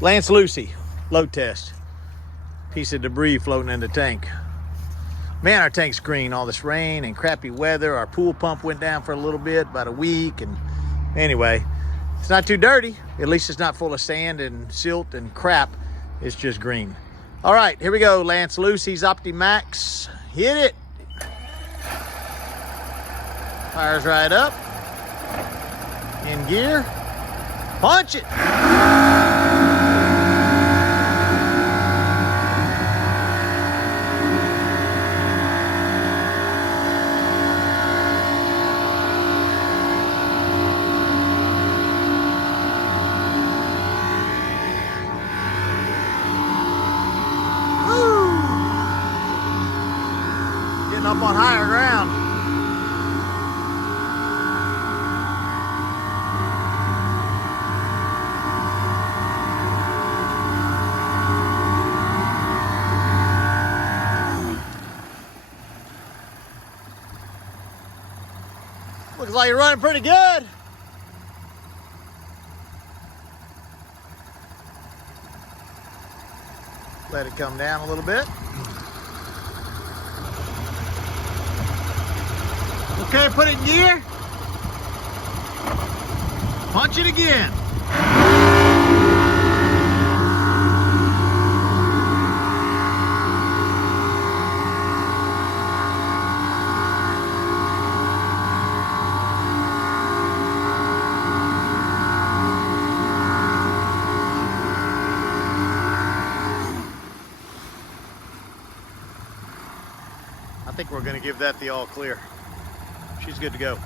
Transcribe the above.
Lance Lucy, load test. Piece of debris floating in the tank. Man, our tank's green. All this rain and crappy weather. Our pool pump went down for a little bit, about a week. And anyway, it's not too dirty. At least it's not full of sand and silt and crap. It's just green. All right, here we go. Lance Lucy's OptiMaxx. Hit it. Fires right up. In gear. Punch it. Getting up on higher ground. Looks like you're running pretty good. Let it come down a little bit. Okay, put it in gear. Punch it again. I think we're going to give that the all clear. She's good to go.